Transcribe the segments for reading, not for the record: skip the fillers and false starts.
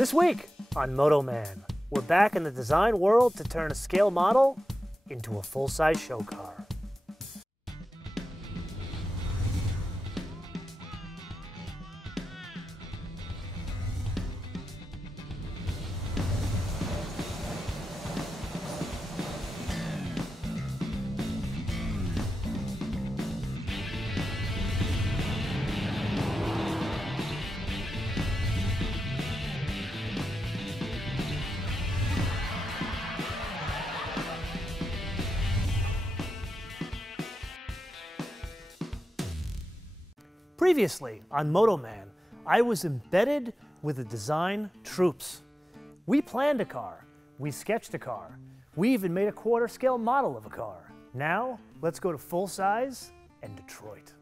This week on MotoMan, we're back in the design world to turn a scale model into a full-size show car. Previously on MotoMan, I was embedded with the design troops. We planned a car, we sketched a car, we even made a quarter-scale model of a car. Now, let's go to full size and Detroit.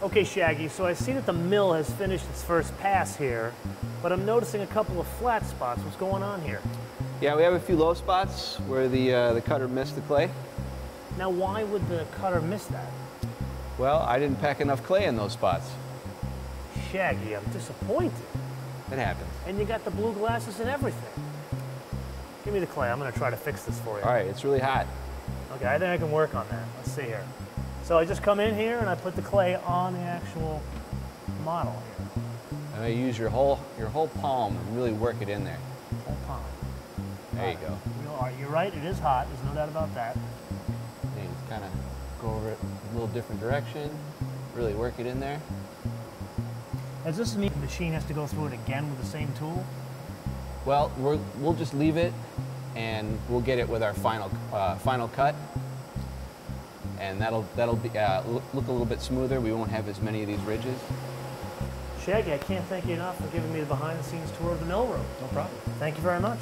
Okay, Shaggy, so I see that the mill has finished its first pass here, but I'm noticing a couple of flat spots. What's going on here? Yeah, we have a few low spots where the cutter missed the clay. Now, why would the cutter miss that? Well, I didn't pack enough clay in those spots. Shaggy, I'm disappointed. It happens. And you got the blue glasses and everything. Give me the clay. I'm going to try to fix this for you. All right, it's really hot. Okay, I think I can work on that. Let's see here. So I just come in here and I put the clay on the actual model here. And I use your whole palm and really work it in there. Whole palm. There you go. You're right, it is hot. There's no doubt about that. And you kind of go over it a little different direction, really work it in there. Does this mean the machine has to go through it again with the same tool? Well, we'll just leave it and we'll get it with our final cut. And that'll be, look a little bit smoother. We won't have as many of these ridges. Shaggy, I can't thank you enough for giving me the behind-the-scenes tour of the mill room. No problem. Thank you very much.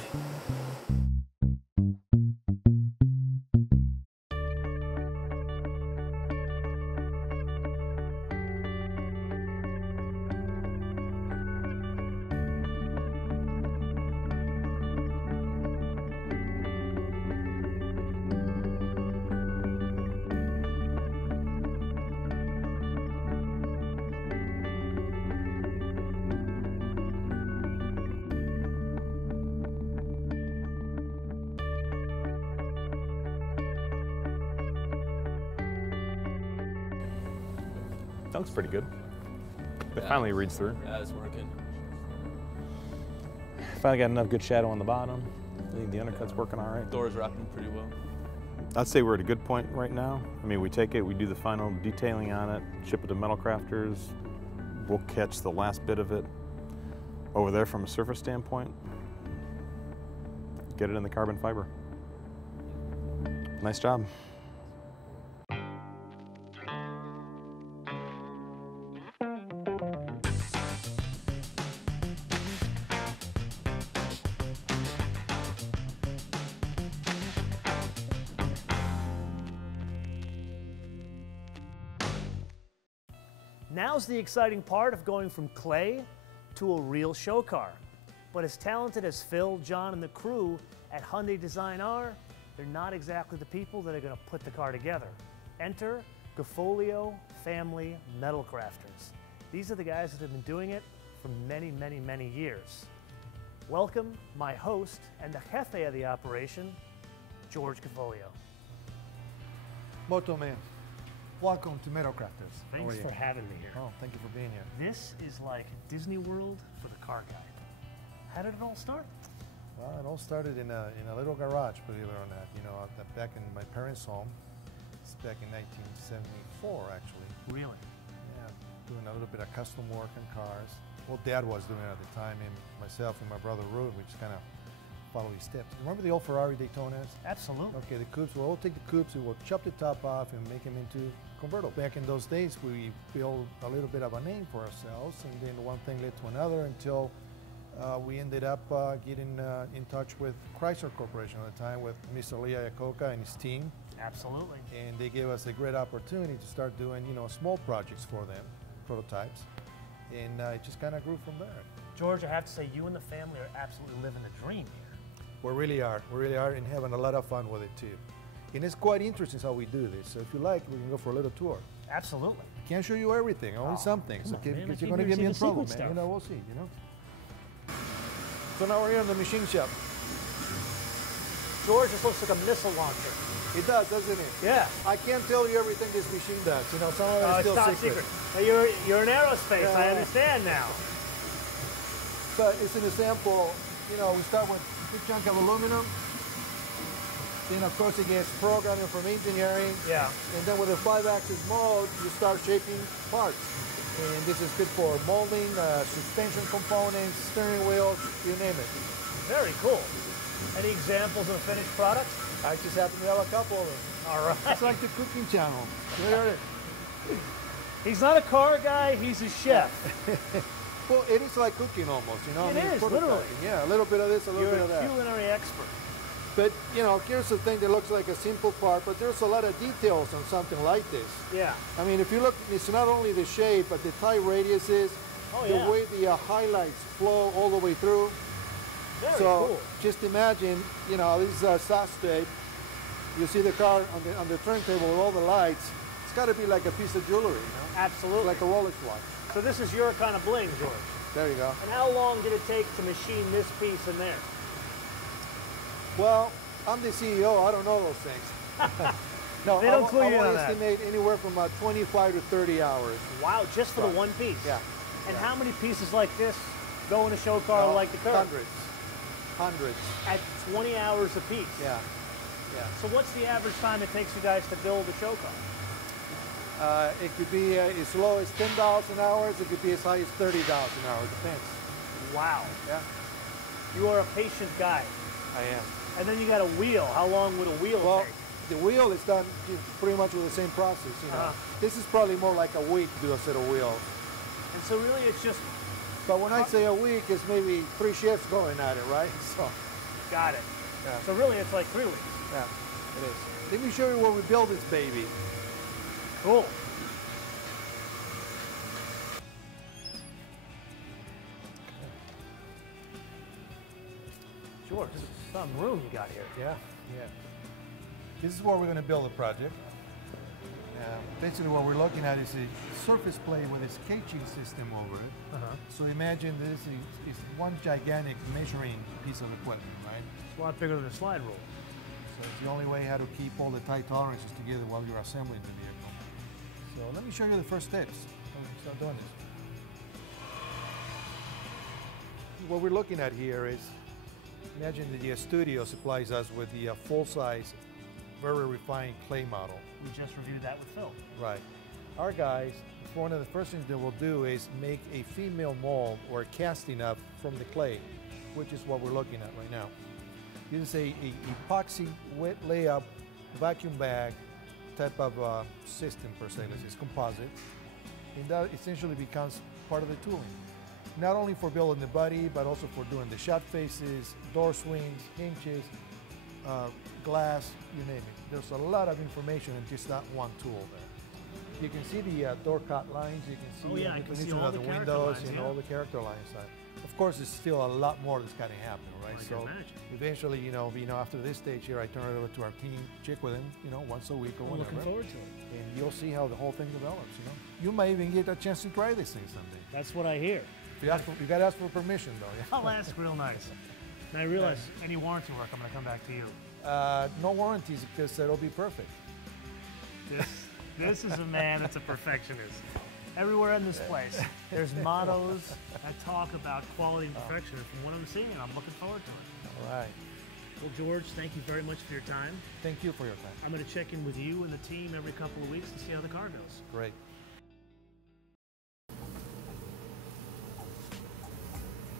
Looks pretty good. It finally reads through. Yeah, it's working. Finally got enough good shadow on the bottom. I think the undercut's working all right. Door's wrapping pretty well. I'd say we're at a good point right now. I mean, we take it, we do the final detailing on it, ship it to metal crafters. We'll catch the last bit of it over there from a surface standpoint. Get it in the carbon fiber. Nice job. Now's the exciting part of going from clay to a real show car. But as talented as Phil, John, and the crew at Hyundai Design are, they're not exactly the people that are going to put the car together. Enter Gafolio Family Metal Crafters. These are the guys that have been doing it for many, many, many years. Welcome my host and the jefe of the operation, George Gafolio. MotoMan, welcome to Metal Crafters. Thanks for having me here. Oh, thank you for being here. This is like Disney World for the car guy. How did it all start? Well, it all started in a little garage, believe it or not. You know, back in my parents' home. It's back in 1974, actually. Really? Yeah, doing a little bit of custom work on cars. Well, Dad was doing it at the time, and myself and my brother Ruth, we just kind of follow these steps. Remember the old Ferrari Daytonas? Absolutely. Okay, the coupes, we'll all take the coupes, we will chop the top off and make them into convertible. Back in those days, we built a little bit of a name for ourselves, and then one thing led to another until we ended up getting in touch with Chrysler Corporation at the time, with Mr. Lee Iacocca and his team. Absolutely. And they gave us a great opportunity to start doing, you know, small projects for them, prototypes, and it just kind of grew from there. George, I have to say, you and the family are absolutely living the dream here. We really are, and having a lot of fun with it too. And it's quite interesting how we do this. So if you like, we can go for a little tour. Absolutely. Can't show you everything, only some things, okay? Man, because I you're going to came get me here in to see the trouble, secret man. stuff. You know, we'll see, you know? So now we're here in the machine shop. George, this looks like a missile launcher. It does, doesn't it? Yeah. I can't tell you everything this machine does. You know, some of it is still it's top secret. Now, you're in aerospace, Yeah. I understand now. But it's an example, you know, we start with a big chunk of aluminum. Then, of course, it gets programming from engineering. Yeah. And then with a 5-axis mold, you start shaping parts. And this is good for molding, suspension components, steering wheels, you name it. Very cool. Any examples of finished products? I just happen to have a couple of them. All right. It's like the cooking channel. There it is. He's not a car guy, he's a chef. Well, it is like cooking almost, you know? It is, literally. Yeah, a little bit of this, a little You're bit of that. a culinary expert. But, you know, here's the thing that looks like a simple part, but there's a lot of details on something like this. Yeah. I mean, if you look, it's not only the shape, but the tie radiuses, the way the highlights flow all the way through. Very So cool. just imagine, you know, this is a SAS tape. You see the car on the turntable with all the lights. It's got to be like a piece of jewelry, you know? Absolutely. Like a Rolex watch. So this is your kind of bling, George. There you go. And how long did it take to machine this piece in there? Well, I'm the CEO. I don't know those things. No, They don't clue you in I on that. estimate anywhere from 25 to 30 hours. Wow, just for the one piece? Yeah. And Yeah. how many pieces like this go in a show car like the Curb? Hundreds. At 20 hours a piece? Yeah. Yeah. So what's the average time it takes you guys to build a show car? It could be as low as 10,000 hours. It could be as high as 30,000 hours. Depends. Wow. Yeah. You are a patient guy. I am. And then you got a wheel. How long would a wheel Well, take? the wheel is done pretty much with the same process. You know, this is probably more like a week to do a set of wheels. And so really it's just, But when I say a week, it's maybe 3 shifts going at it, right? So, got it. yeah, So really it's like 3 weeks. yeah, it is. Let me show you where we build this baby. Cool. George, this is some room you got here. Yeah, yeah. This is where we're going to build the project. Basically what we're looking at is a surface plate with this caging system over it. So imagine this is one gigantic measuring piece of equipment, right? It's a lot bigger than a slide rule. So it's the only way how to keep all the tight tolerances together while you're assembling the vehicle. So let me show you the first steps. Start doing this. What we're looking at here is, imagine that the studio supplies us with the full-size, very refined clay model. We just reviewed that with Phil. Right. Our guys, one of the first things that we'll do is make a female mold or casting up from the clay, which is what we're looking at right now. This is a epoxy wet layup vacuum bag type of system per se. This is composite, and that essentially becomes part of the tooling. Not only for building the body, but also for doing the shot faces, door swings, hinges, glass, you name it. There's a lot of information in just that one tool there. You can see the door cut lines, you can see I can see definition all of the the character windows lines, and yeah. all the character lines. Of course, there's still a lot more that's got to happen, right? I can So imagine. eventually, after this stage here, I turn it over to our team, check with them, once a week or I'm whatever. looking forward to it. And you'll see how the whole thing develops, You might even get a chance to try this thing someday. That's what I hear. You got to ask for permission, though. Yeah? I'll ask real nice. And I realize any warranty work, I'm going to come back to you. No warranties because it'll be perfect. This is a man that's a perfectionist. Everywhere in this place, there's mottos that talk about quality and perfection. And from what I'm seeing, I'm looking forward to it. All right. Well, George, thank you very much for your time. Thank you for your time. I'm going to check in with you and the team every couple of weeks to see how the car goes. Great.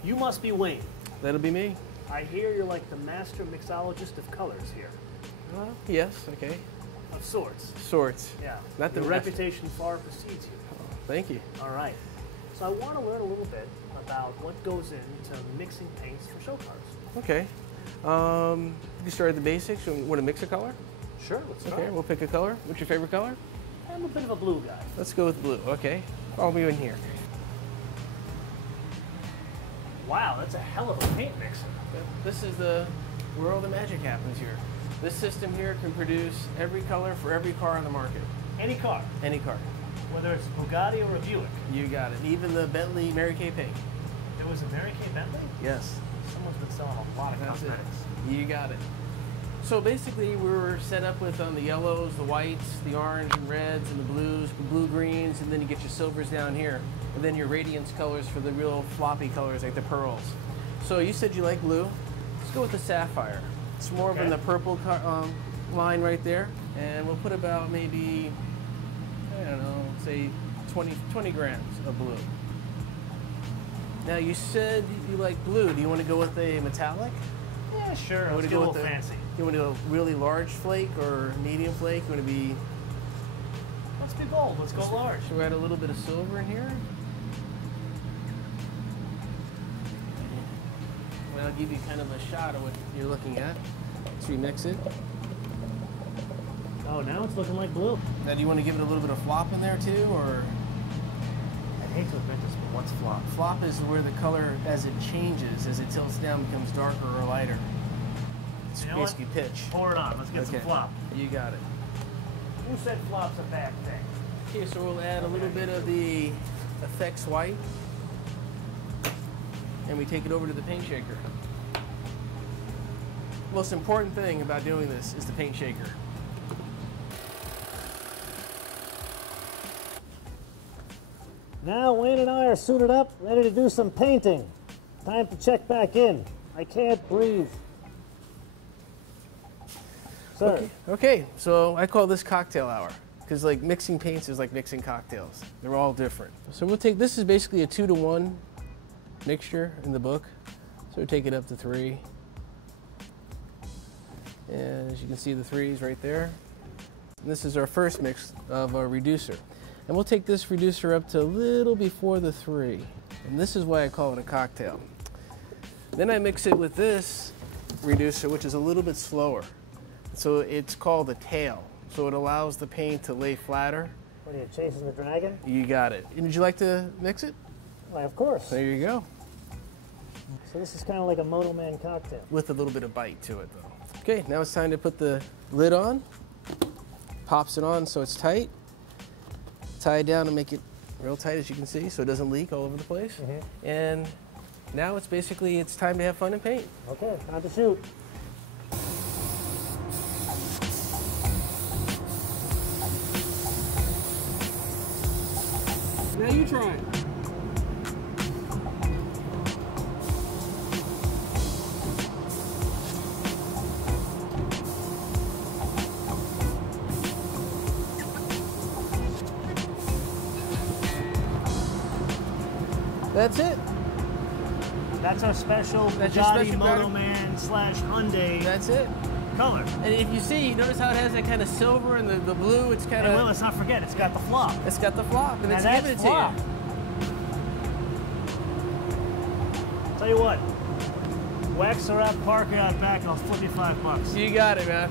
You must be Wayne. That'll be me. I hear you're like the master mixologist of colors here. Yes, okay. Of sorts. Sorts. Yeah. Not the Your rest. reputation far precedes you. Thank you. All right. So I want to learn a little bit about what goes into mixing paints for show cars. Okay. You can start at the basics. You want to mix a color? Sure, let's start. Okay, we'll pick a color. What's your favorite color? I'm a bit of a blue guy. Let's go with blue. Okay. Follow me in here. Wow, that's a hell of a paint mixer. This is where all the magic happens here. This system here can produce every color for every car on the market. Any car, Any car. whether it's a Bugatti or a Buick. You got it. Even the Bentley Mary Kay paint. There was a Mary Kay Bentley? Yes. Someone's been selling a lot of That's it. cosmetics. You got it. So basically we're set up with the yellows, the whites, the orange and reds, and the blues, the blue-greens, and then you get your silvers down here. And then your radiance colors for the real floppy colors like the pearls. So you said you like blue. Let's go with the sapphire. It's more of in the purple line right there. And we'll put about maybe, I don't know, say 20 grams of blue. Now you said you like blue. Do you want to go with a metallic? Yeah, sure. You Let's want to go go a with little the fancy. You want to go really large flake or medium flake? You want to be? Let's be bold. Let's go large. So we're at a little bit of silver in here. Well, I'll give you kind of a shot of what you're looking at. So we mix it. Oh, now it's looking like blue. Now, do you want to give it a little bit of flop in there too, or? I'd hate to admit this, but what's flop? Flop is where the color, as it changes, as it tilts down, becomes darker or lighter. It's You know basically what? pitch. Pour it on. Let's get some flop. You got it. Who said flop's a bad thing? Okay, so we'll add a little bit of the effects white, and we take it over to the paint shaker. Most important thing about doing this is the paint shaker. Now Wayne and I are suited up, ready to do some painting. Time to check back in. I can't breathe. Sir. Okay, so I call this cocktail hour because like mixing paints is like mixing cocktails. They're all different. So we'll take, this is basically a 2-to-1 mixture in the book. So we'll take it up to 3. And as you can see, the 3s right there. And this is our first mix of a reducer. And we'll take this reducer up to a little before the 3. And this is why I call it a cocktail. Then I mix it with this reducer, which is a little bit slower. So it's called a tail. So it allows the paint to lay flatter. What are you, chasing the dragon? You got it. And would you like to mix it? Why, of course. There you go. So this is kind of like a MotoMan cocktail. With a little bit of bite to it though. Okay, now it's time to put the lid on. Pops it on so it's tight. Tie it down and make it real tight as you can see so it doesn't leak all over the place. And now it's basically, it's time to have fun and paint. Okay, time to shoot. Now you try it. That's it. That's our special That's your Bugatti special color? MotoMan / Hyundai That's it. color. And if you see, notice how it has that kind of silver and the blue, it's kind And well, of, let's not forget, it's got the flop. it's got the flop and Now it's that's giving it flop. to you. Tell you what, wax her out, park her out back, and I'll flip you $5. You got it, man.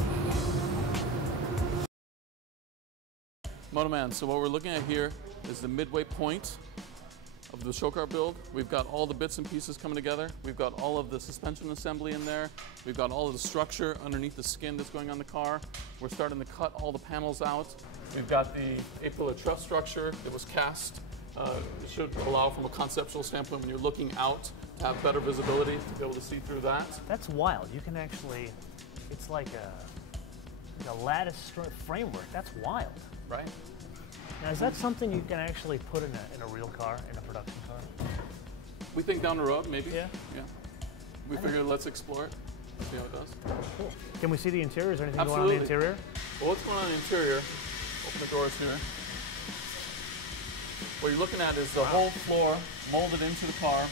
MotoMan, so what we're looking at here is the midway point of the show car build. We've got all the bits and pieces coming together. We've got all of the suspension assembly in there. We've got all of the structure underneath the skin that's going on the car. We're starting to cut all the panels out. We've got the A-pillar truss structure that was cast. It should allow from a conceptual standpoint when you're looking out to have better visibility to be able to see through that. That's wild. You can actually, it's like a lattice framework. That's wild. Right? Now, is that something you can actually put in a real car, in a production car? We think down the road, maybe. Yeah. Yeah. We figured let's explore it, see how it does. Cool. Can we see the interior? Is there anything Absolutely. going on in the interior? Well, what's going on in the interior? Open the doors here. What you're looking at is the whole floor molded into the car.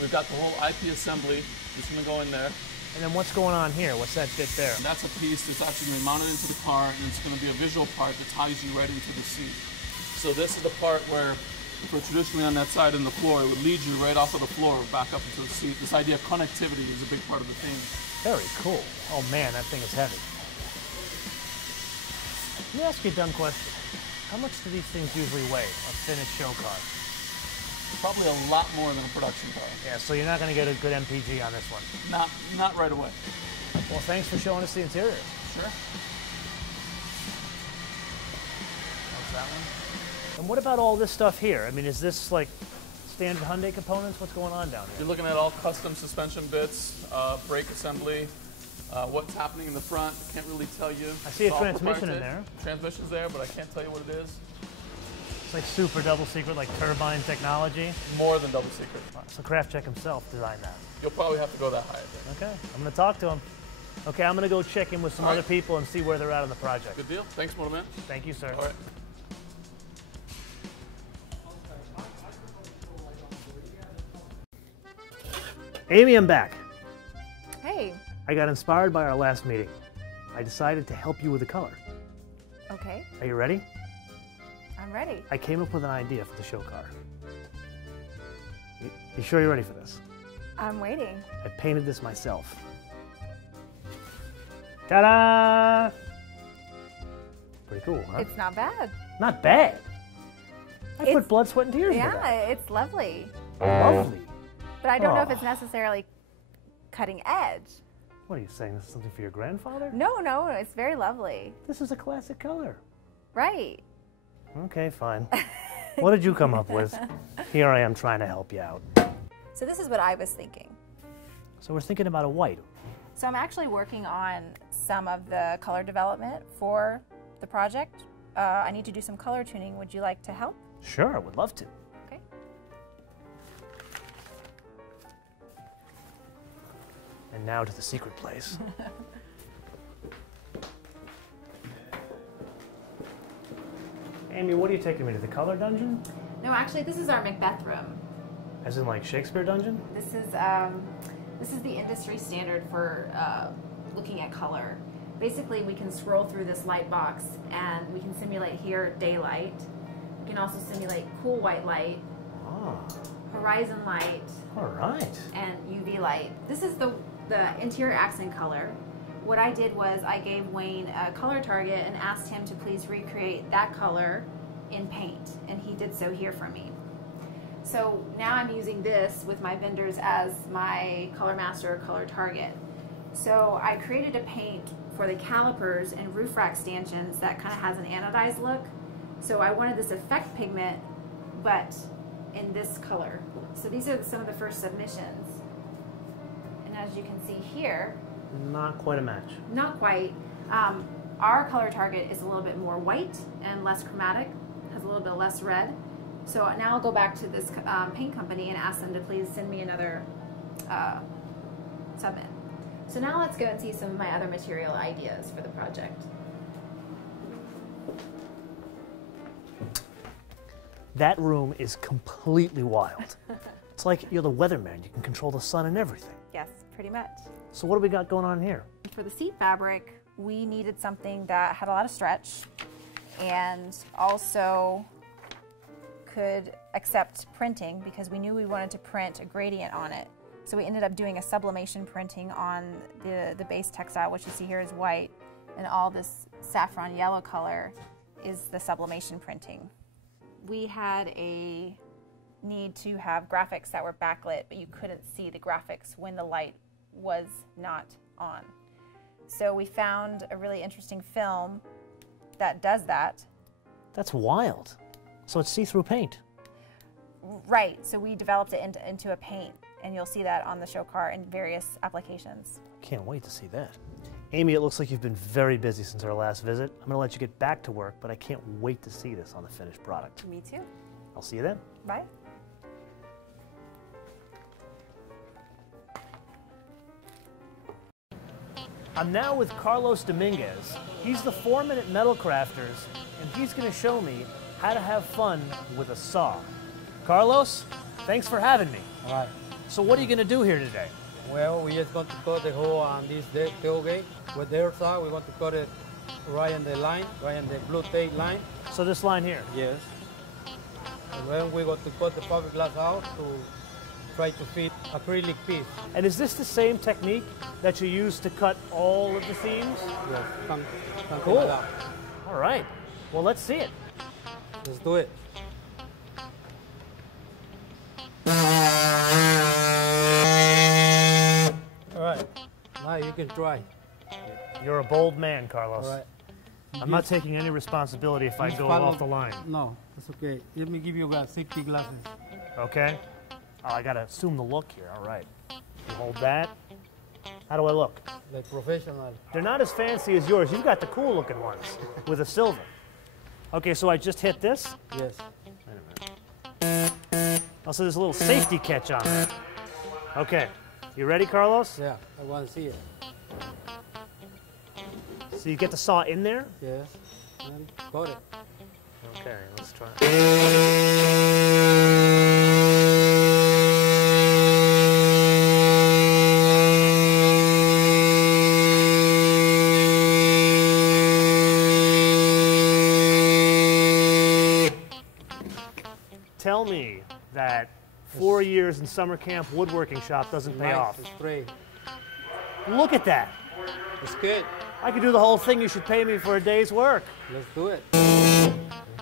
We've got the whole IP assembly It's going to go in there. And then what's going on here? What's that bit there? And that's a piece that's actually going to be mounted into the car, and it's going to be a visual part that ties you right into the seat. So this is the part where, for traditionally on that side in the floor, it would lead you right off of the floor back up into the seat. This idea of connectivity is a big part of the theme. Very cool. Oh man, that thing is heavy. Let me ask you a dumb question. How much do these things usually weigh, a finished show car? Probably a lot more than a production car. Yeah, so you're not going to get a good MPG on this one. Not right away. Well, thanks for showing us the interior. Sure. That's that one. And what about all this stuff here? I mean, is this like standard Hyundai components? What's going on down here? You're looking at all custom suspension bits, brake assembly, what's happening in the front. Can't really tell you. I see a It's all transmission in proprietary. there. Transmission's there, but I can't tell you what it is. It's like super double secret, like turbine technology. More than double secret. So Kraftcheck himself designed that. You'll probably have to go that high, I think. Okay, I'm going to talk to him. Okay, I'm going to go check in with some All other right. people and see where they're at on the project. Good deal. Thanks, MotoMan. Thank you, sir. All right. Amy, I'm back. Hey, I got inspired by our last meeting. I decided to help you with the color. okay, Are you ready? I'm ready. I came up with an idea for the show car. You sure you're ready for this? I'm waiting. I painted this myself. Ta-da! Pretty cool, huh? It's not bad. Not bad. I put It's- blood, sweat, and tears into Yeah, that. it's lovely. Lovely. But I don't know if Oh. it's necessarily cutting edge. What are you saying? This is something for your grandfather? No, it's very lovely. This is a classic color. Right. Okay, fine. What did you come up with? Here I am trying to help you out. So this is what I was thinking. So we're thinking about a white. So I'm actually working on some of the color development for the project. I need to do some color tuning. Would you like to help? Sure, would love to. Okay. And now to the secret place. Amy, what are you taking me to? The color dungeon? No, actually, this is our Macbeth room. As in like Shakespeare dungeon? This is the industry standard for looking at color. Basically, we can scroll through this light box and we can simulate here daylight. We can also simulate cool white light, Ah, horizon light, all right. and UV light. This is the interior accent color. What I did was I gave Wayne a color target and asked him to please recreate that color in paint, and he did so here for me. So now I'm using this with my vendors as my color master or color target. So I created a paint for the calipers and roof rack stanchions that kind of has an anodized look. So I wanted this effect pigment, but in this color. So these are some of the first submissions. And as you can see here, Not quite a match. not quite. Our color target is a little bit more white and less chromatic, has a little bit less red. So now I'll go back to this paint company and ask them to please send me another submit. So now let's go and see some of my other material ideas for the project. That room is completely wild. It's like you're the weatherman. You can control the sun and everything. Yes, pretty much. So what do we got going on here? For the seat fabric, we needed something that had a lot of stretch and also could accept printing because we knew we wanted to print a gradient on it. So we ended up doing a sublimation printing on the base textile, which you see here is white, and all this saffron yellow color is the sublimation printing. We had a need to have graphics that were backlit, but you couldn't see the graphics when the light was not on. So we found a really interesting film that does that. That's wild. So it's see-through paint. Right, so we developed it into a paint, and you'll see that on the show car in various applications. Can't wait to see that. Amy, it looks like you've been very busy since our last visit. I'm gonna let you get back to work, but I can't wait to see this on the finished product. Me too. I'll see you then. Bye. I'm now with Carlos Dominguez. He's the foreman at Metal Crafters, and he's gonna show me how to have fun with a saw. Carlos, thanks for having me. All right. So what are you gonna do here today? Well, we just going to cut the hole on this tailgate. With the other side, we want to cut it right in the line, right in the blue tape line. So this line here? Yes. And then we're going to cut the fiberglass out to try to fit acrylic piece. And is this the same technique that you use to cut all of the seams? Yes, something Cool. like that. All right. Well, let's see it. Let's do it. All right, now you can try. You're a bold man, Carlos. All right. I'm not taking any responsibility if I Just go follow- off the line. No, that's okay. Let me give you safety glasses. Okay? Oh, I gotta assume the look here. All right. You hold that. How do I look? Like professional. They're not as fancy as yours. You've got the cool looking ones with a silver. Okay, so I just hit this. Yes. Also, there's a little safety catch on it. Okay. You ready, Carlos? Yeah, I want to see it. So you get the saw in there? Yes. And got it. Okay, let's try. Tell me that 4 years in summer camp woodworking shop doesn't pay Nice, off. it's straight. Look at that. It's good. I could do the whole thing. You should pay me for a day's work. Let's do it.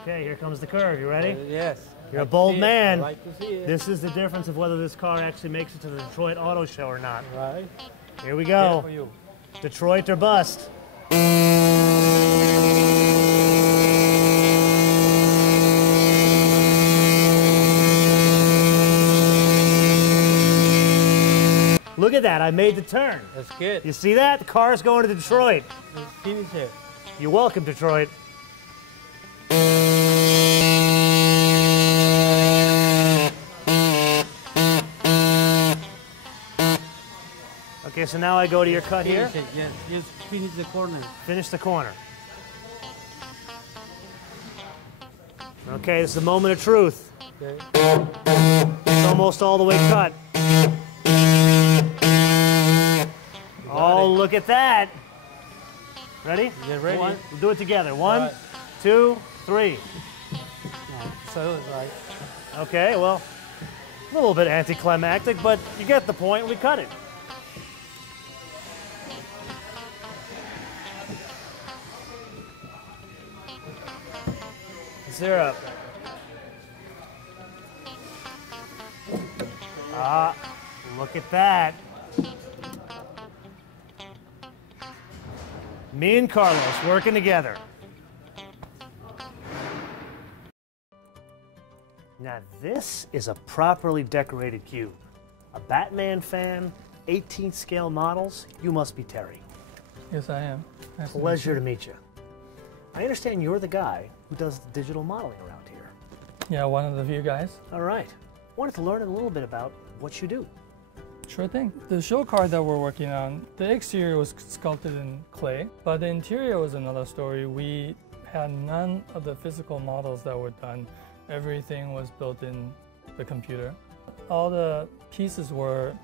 Okay, here comes the curve. You ready? Yes. You're a Like to bold see it. man. I like to see it. This is the difference of whether this car actually makes it to the Detroit Auto Show or not. Right. Here we Here go. for you. Detroit or bust. Look at that, I made the turn. That's good. You see that? The car's going to Detroit. Let's finish it. You're welcome, Detroit. Okay, so now I go to your cut here. Finish it, yes. Just finish the corner. Finish the corner. Okay, this is the moment of truth. Okay. It's almost all the way cut. Oh, look at that. Ready? You ready? We'll do it together. One, Right. 2, 3. So it's right. Okay, well, a little bit anticlimactic, but you get the point. We cut it. Is there a... Ah, look at that. Me and Carlos working together. Now this is a properly decorated cube. A Batman fan, 18th scale models. You must be Terry. Yes, I am. Nice to meet Pleasure to meet you. I understand you're the guy who does the digital modeling around here. you. Yeah, one of the few guys. All right. Wanted to learn a little bit about what you do. Sure thing. The show car that we're working on, the exterior was sculpted in clay, but the interior was another story. We had none of the physical models that were done. Everything was built in the computer. All the pieces were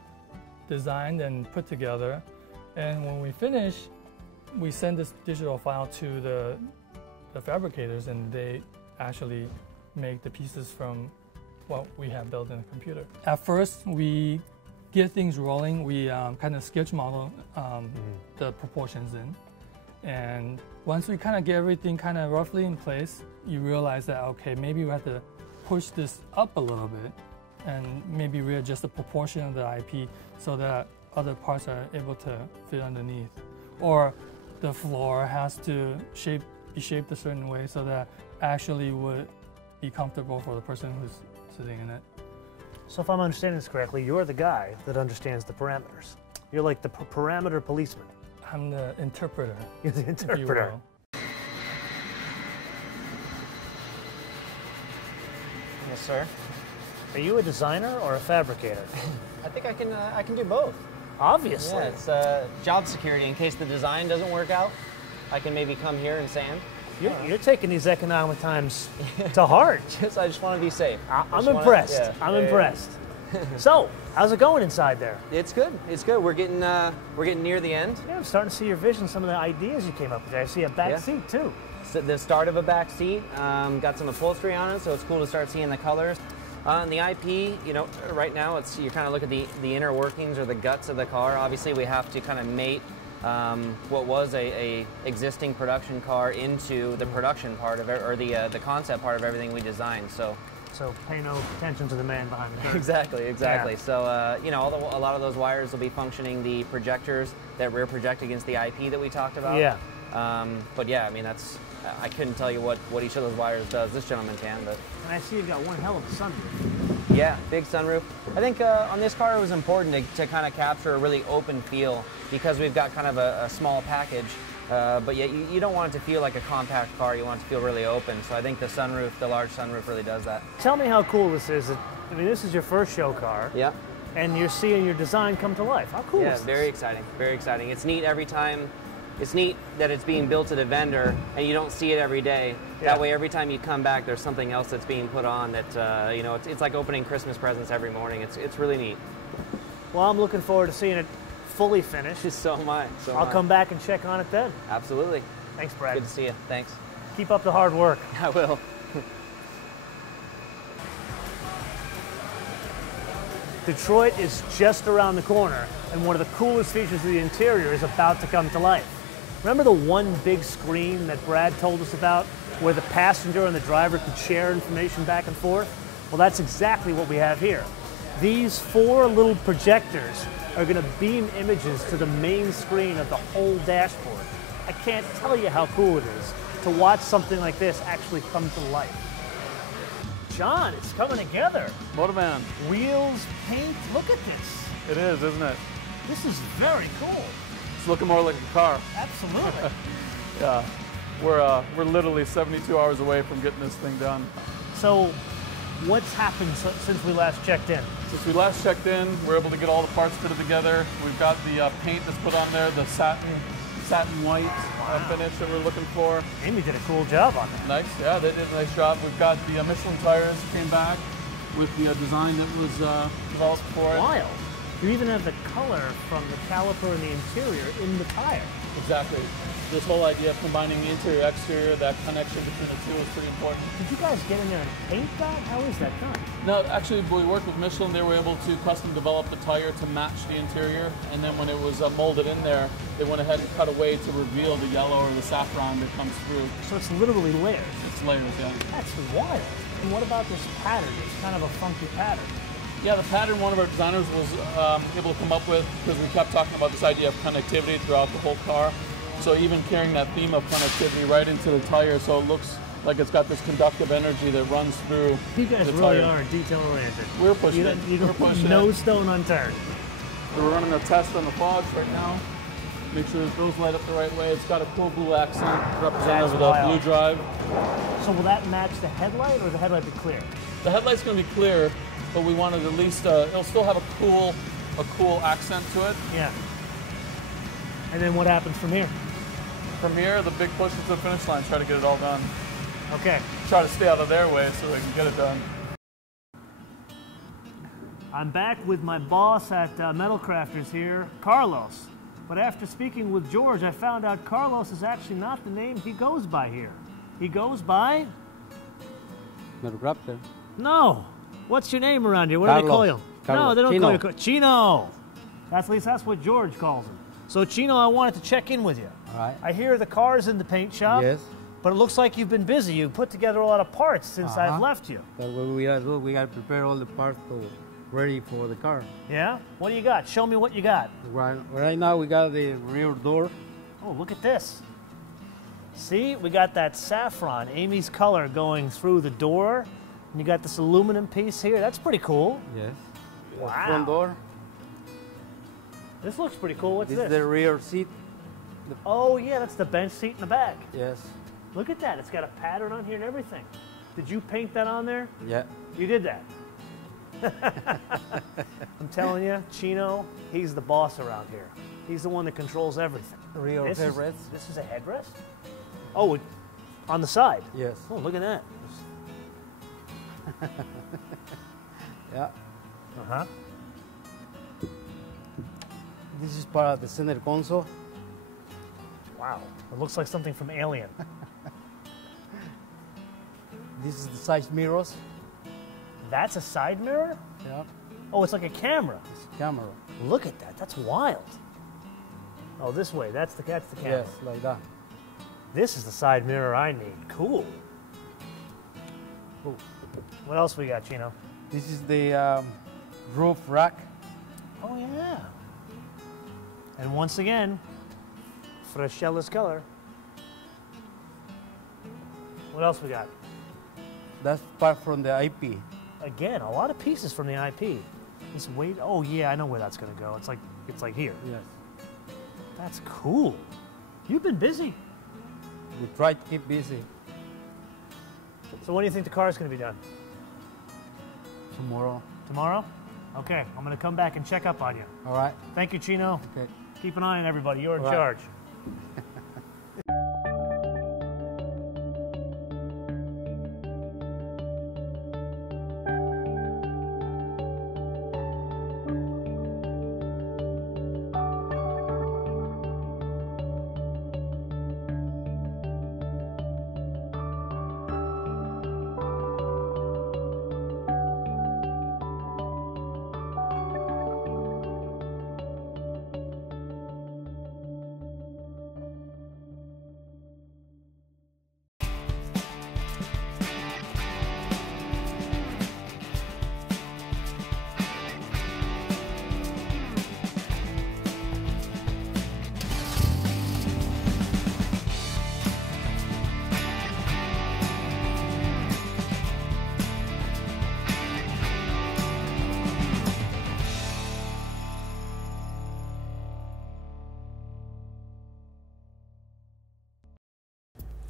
designed and put together, and when we finish, we send this digital file to the fabricators, and they actually make the pieces from what we have built in the computer. At first, we get things rolling. We kind of sketch model the proportions in. And once we kind of get everything kind of roughly in place, you realize that, okay, maybe we have to push this up a little bit and maybe readjust the proportion of the IP so that other parts are able to fit underneath. Or the floor has to be shaped a certain way so that actually would be comfortable for the person who's sitting in it. So if I'm understanding this correctly, you're the guy that understands the parameters. You're like the parameter policeman. I'm the interpreter. You're the if you interpreter. will. Yes, sir. Are you a designer or a fabricator? I think I can do both. Obviously. Yeah, it's job security. In case the design doesn't work out, I can maybe come here and sand. You're taking these economic times to heart. I just want to be safe. I'm impressed. I'm impressed. So, how's it going inside there? It's good. It's good. We're getting near the end. Yeah, I'm starting to see your vision, some of the ideas you came up with. I see a back seat too. So the start of a back seat, got some upholstery on it, so it's cool to start seeing the colors. And the IP, you know, right now you kind of look at the inner workings or the guts of the car. Obviously, we have to kind of mate what was a existing production car into the production part of it, or the concept part of everything we designed. So pay no attention to the man behind the curtain. Exactly. Yeah. So you know, a lot of those wires will be functioning the projectors that rear project against the IP that we talked about. Yeah. But yeah, I mean, I couldn't tell you what each of those wires does. This gentleman can, but. And I see you've got one hell of a sunroof. Yeah, big sunroof. I think on this car it was important to kind of capture a really open feel because we've got kind of a small package, but yet you don't want it to feel like a compact car. You want it to feel really open. So I think the sunroof, the large sunroof, really does that. Tell me how cool this is. I mean, this is your first show car. Yeah. And you're seeing your design come to life. How cool is this? Yeah, very exciting. Very exciting. It's neat every time. It's neat that it's being built at a vendor and you don't see it every day. Yeah. That way, every time you come back, there's something else that's being put on that, you know, it's like opening Christmas presents every morning. It's really neat. Well, I'm looking forward to seeing it fully finished. So am I. I'll come back and check on it then. Absolutely. Thanks, Brad. Good to see you. Thanks. Keep up the hard work. I will. Detroit is just around the corner, and one of the coolest features of the interior is about to come to life. Remember the one big screen that Brad told us about, where the passenger and the driver could share information back and forth? Well, that's exactly what we have here. These 4 little projectors are going to beam images to the main screen of the whole dashboard. I can't tell you how cool it is to watch something like this actually come to life. John, it's coming together. MotoMan. Wheels, paint, look at this. It is, isn't it? This is very cool. It's looking more like a car. Absolutely. Yeah, we're literally 72 hours away from getting this thing done. So, what's happened since we last checked in? Since we last checked in, we're able to get all the parts fitted together. We've got the paint that's put on there, the satin white finish that we're looking for. Amy did a cool job on that. Nice, yeah, they did a nice job. We've got the Michelin tires came back with the design that was developed for it. Wild. You even have the color from the caliper and the interior in the tire. Exactly. This whole idea of combining the interior exterior, that connection between the two is pretty important. Did you guys get in there and paint that? How is that done? No, actually, we worked with Michelin. They were able to custom develop the tire to match the interior, and then when it was molded in there, they went ahead and cut away to reveal the yellow or the saffron that comes through. So it's literally layers. It's layers, yeah. That's wild. And what about this pattern? It's kind of a funky pattern. Yeah, the pattern one of our designers was able to come up with, because we kept talking about this idea of connectivity throughout the whole car. So even carrying that theme of connectivity right into the tire, so it looks like it's got this conductive energy that runs through. You guys the really tire. are detail-oriented. We're pushing it. We're pushing no stone unturned. So we're running a test on the fogs right now. Make sure that those light up the right way. It's got a cool blue accent representative of the blue drive. So will that match the headlight, or the headlight be clear? The headlight's going to be clear, but we wanted at least it'll still have a cool accent to it. Yeah. And then what happens from here? From here, the big push is to the finish line. Try to get it all done. Okay. Try to stay out of their way so we can get it done. I'm back with my boss at Metal Crafters here, Carlos. But after speaking with George, I found out Carlos is actually not the name he goes by here. He goes by? Metal Crafter. No. What's your name around here? What do they call you? Carlos. No, they don't Chino. call you Chino. At least that's what George calls him. So Chino, I wanted to check in with you. All right. I hear the car's in the paint shop. Yes. But it looks like you've been busy. You put together a lot of parts since I've left you. So what we gotta do, we gotta prepare all the parts ready for the car. Yeah? What do you got? Show me what you got. Right now we got the rear door. Oh, look at this. See, we got that saffron, Amy's color, going through the door. And you got this aluminum piece here. That's pretty cool. Yes. Wow. The front door. This looks pretty cool. What's This this? is the rear seat. Oh, yeah, that's the bench seat in the back. Yes. Look at that. It's got a pattern on here and everything. Did you paint that on there? Yeah. You did that. I'm telling you, Chino, he's the boss around here. He's the one that controls everything. Rear headrest. This is a headrest? Oh, on the side? Yes. Oh, look at that. Yeah. Uh-huh. This is part of the center console. Wow. It looks like something from Alien. This is the side mirrors. That's a side mirror? Yeah, Oh, it's like a camera. it's camera. Look at that. That's wild. Oh, this way. That's the camera. Yes, like that. This is the side mirror I need. Cool. Ooh. What else we got, Chino? This is the roof rack. Oh, yeah. And once again, Freschella's color. What else we got? That's part from the IP. Again, a lot of pieces from the IP. This weight. Oh yeah, I know where that's gonna go. It's like here. Yes. That's cool. You've been busy. We try to keep busy. So when do you think the car is gonna be done? Tomorrow. Tomorrow? Okay, I'm gonna come back and check up on you. All right. Thank you, Chino. Okay. Keep an eye on everybody. You're in All right. charge.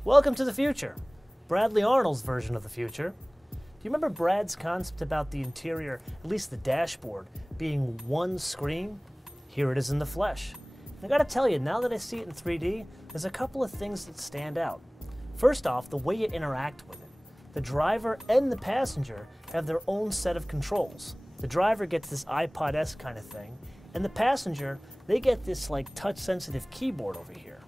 Welcome to the future. Bradley Arnold's version of the future. Do you remember Brad's concept about the interior, at least the dashboard, being one screen? Here it is in the flesh. And I gotta tell you, now that I see it in 3D, there's a couple of things that stand out. First off, the way you interact with it. The driver and the passenger have their own set of controls. The driver gets this iPod-esque kind of thing, and the passenger, they get this like touch-sensitive keyboard over here.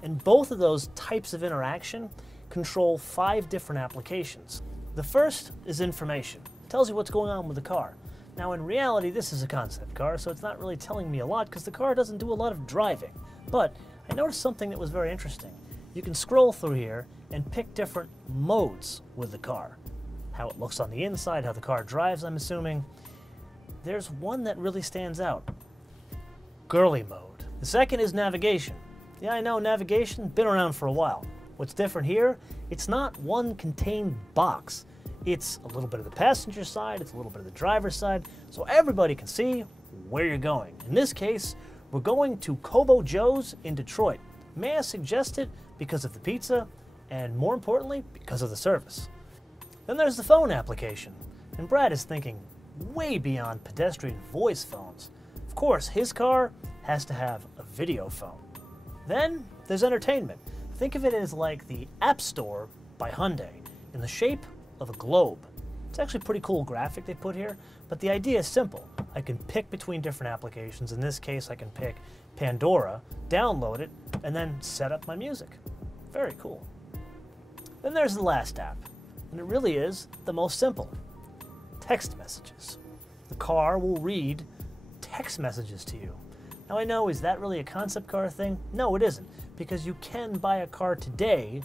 And both of those types of interaction control 5 different applications. The first is information. It tells you what's going on with the car. Now in reality, this is a concept car, so it's not really telling me a lot because the car doesn't do a lot of driving. But I noticed something that was very interesting. You can scroll through here and pick different modes with the car. How it looks on the inside, how the car drives, I'm assuming. There's one that really stands out. Girly mode. The second is navigation. Yeah, I know, navigation, been around for a while. What's different here, it's not one contained box. It's a little bit of the passenger side, it's a little bit of the driver's side, so everybody can see where you're going. In this case, we're going to Kobo Joe's in Detroit. May I suggest it because of the pizza, and more importantly, because of the service. Then there's the phone application, and Brad is thinking way beyond pedestrian voice phones. Of course, his car has to have a video phone. Then there's entertainment. Think of it as like the App Store by Hyundai in the shape of a globe. It's actually a pretty cool graphic they put here, but the idea is simple. I can pick between different applications. In this case, I can pick Pandora, download it, and then set up my music. Very cool. Then there's the last app, and it really is the most simple. Text messages. The car will read text messages to you. Now I know, is that really a concept car thing? No, it isn't, because you can buy a car today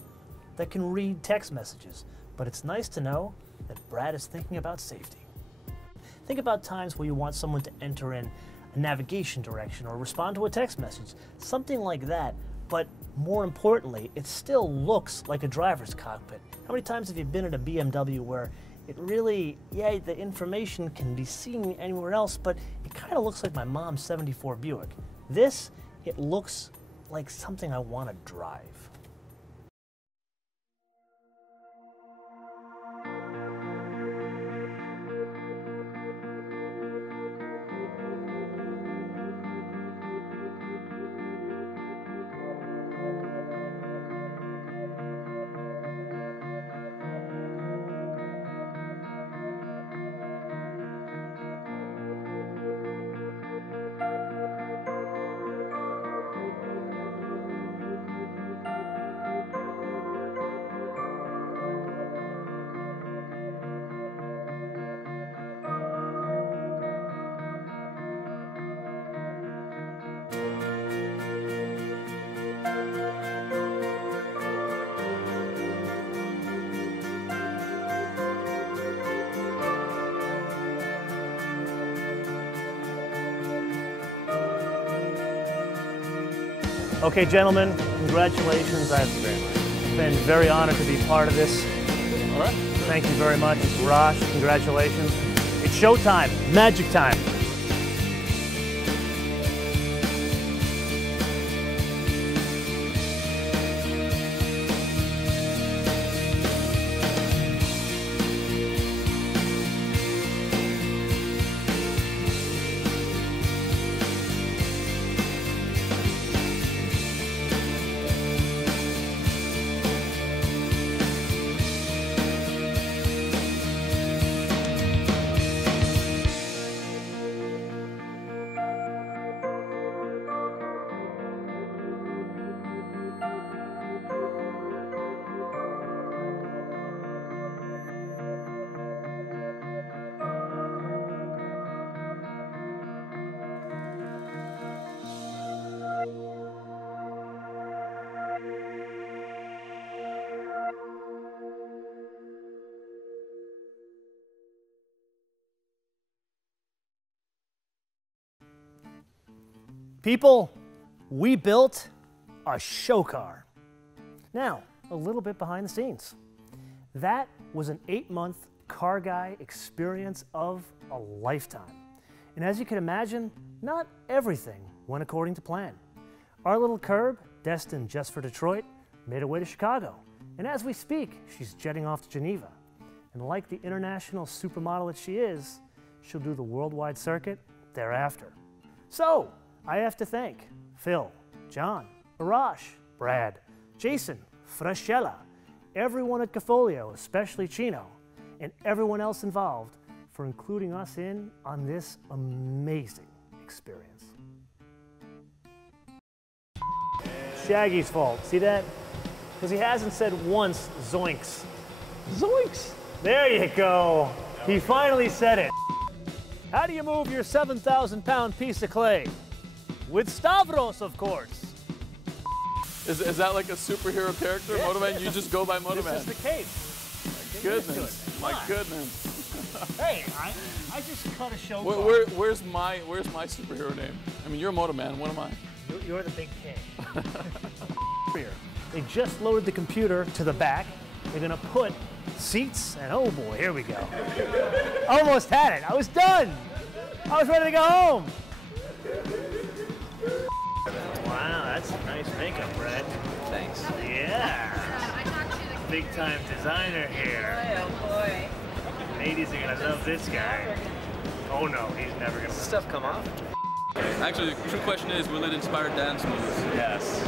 that can read text messages, but it's nice to know that Brad is thinking about safety. Think about times where you want someone to enter in a navigation direction or respond to a text message, something like that, but more importantly, it still looks like a driver's cockpit. How many times have you been in a BMW where it really, yeah, the information can be seen anywhere else, but it kind of looks like my mom's 74 Buick. This, it looks like something I want to drive. Okay, gentlemen, congratulations. I've been very honored to be part of this. All right. Thank you very much. Raj, congratulations. It's showtime, magic time. People, we built a show car. Now, a little bit behind the scenes. That was an 8-month car guy experience of a lifetime. And as you can imagine, not everything went according to plan. Our little Curb, destined just for Detroit, made her way to Chicago. And as we speak, she's jetting off to Geneva. And like the international supermodel that she is, she'll do the worldwide circuit thereafter. So, I have to thank Phil, John, Arash, Brad, Jason, Frashella, everyone at Cafolio, especially Chino, and everyone else involved for including us in on this amazing experience. Shaggy's fault, see that? Because he hasn't said once zoinks. Zoinks! There you go. He finally said it. How do you move your 7,000-pound piece of clay? With Stavros, of course. Is that like a superhero character, Yeah, MotoMan? yeah. You just go by MotoMan. This is the cape. Goodness, my goodness. Hey, I just cut a show. Where's my superhero name? I mean, you're a MotoMan. What am I? You're the big king. They just loaded the computer to the back. They're gonna put seats, and oh boy, here we go. Almost had it. I was done. I was ready to go home. Wow, that's a nice makeup, Brad. Thanks. Yeah. Big time designer here. Oh boy. Ladies are gonna love this guy. Oh no, he's never gonna. Does stuff come off? Actually, the true question is, will it inspire dance moves? Yes.